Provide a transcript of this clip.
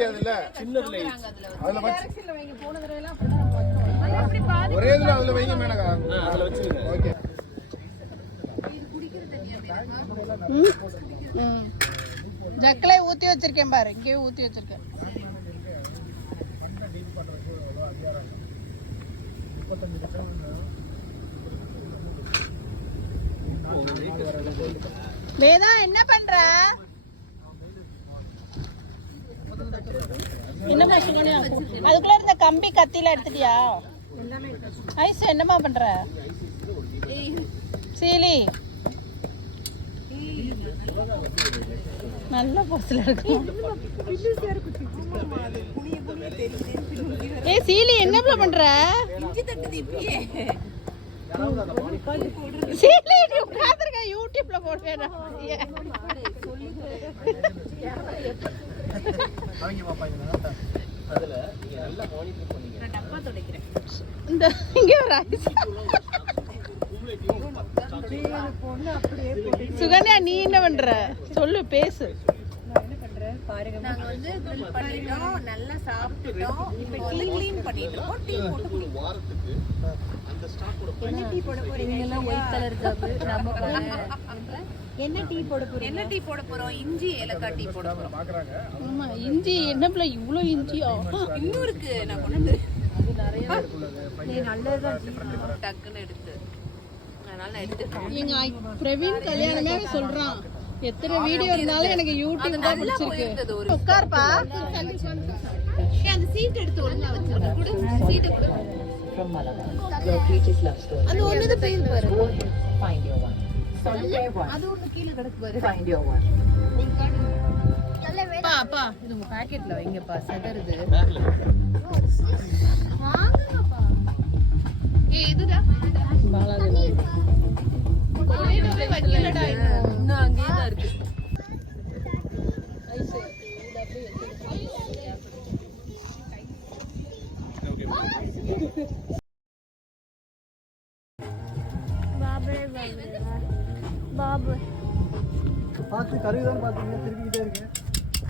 முடியாதுல்ல. சின்னதுல அதுல வச்சு ஒரே இதுல அதுல வைங்க மேனகா. அதுல வச்சிருங்க. ஓகே. ஜக்கலே ஊத்தி வச்சிருக்கேன் பாரு, இங்கே ஊத்தி வச்சிருக்கேன். வேதா என்ன பண்ற? என்ன பண்ணணும்? அதுக்குள்ள இருந்த கம்பி கத்தியில எடுத்துட்டியா? ஐஸ் என்னமா பண்ற? சீலி நல்ல போஸ்ல இருக்கு. ஏய் சீலி என்ன பண்ற? இஞ்சி தட்டுது இப்பயே. சீலி நீ உட்கார்ந்திருக்க, யூடியூப்ல போடுவேடா. அவங்க பாப்பாங்க. அதுல நீங்க நல்லா மானிட்டர் பண்ணீங்க. நான் டப்பா துடைக்கிறேன். இந்த இங்க வர ஐஸ். சுகன்யா நீ என்ன பண்ற? சொல்லு, பேசு. நாங்க வந்து grill பண்ணிட்டோம், நல்லா சாப்பிட்டுட்டோம். இப்போ டீ க்ளீன் பண்ணிட்டு இருக்கோம். டீ போட்டு குடிப்போம். வாரத்துக்கு அந்த ஸ்டாக்கோட என்ன டீ போட போறீங்க? எல்லாம் ஒயிட் கலர் ஜாப் நம்ம என்ன டீ போட போறோம்? என்ன டீ போட போறோம்? இஞ்சி ஏலக்காய் டீ போட போறோம். ஆமா, இஞ்சி என்னப்ல இவ்ளோ இஞ்சியா? இன்னும் இருக்கு, நான் கொண்டு வந்து அது நிறைய நீ நல்லதா டக்குன்னு எடுத்து அதனால நான் எடுத்துட்டேன். எங்க பிரவீன் கல்யாணமே சொல்றான், எத்தனை வீடியோ இருந்தாலும் எனக்கு யூடியூப் தான் பிடிச்சிருக்கு. உட்கார்ப்பா. அந்த சீட் எடுத்து ஒழுங்கா வச்சிருக்க. குடு சீட் குடு. அது ஒண்ணுது பேர் பாரு. அது ஒண்ணு கீழ கிடக்கு பாரு. அப்பா அப்பா இது உங்க பாக்கெட்ல வைங்கப்பா, செதறுது. வாங்குங்கப்பா. ஏய் இதுடா பாலாஜி பொட்டேட்டோவே வைக்கலடா, இன்னும் அங்கேயே தான் இருக்கு. பாபு பார்த்து கருவிதான் பார்த்தீங்க, திருப்பிக்கிட்டே இருக்கேன்.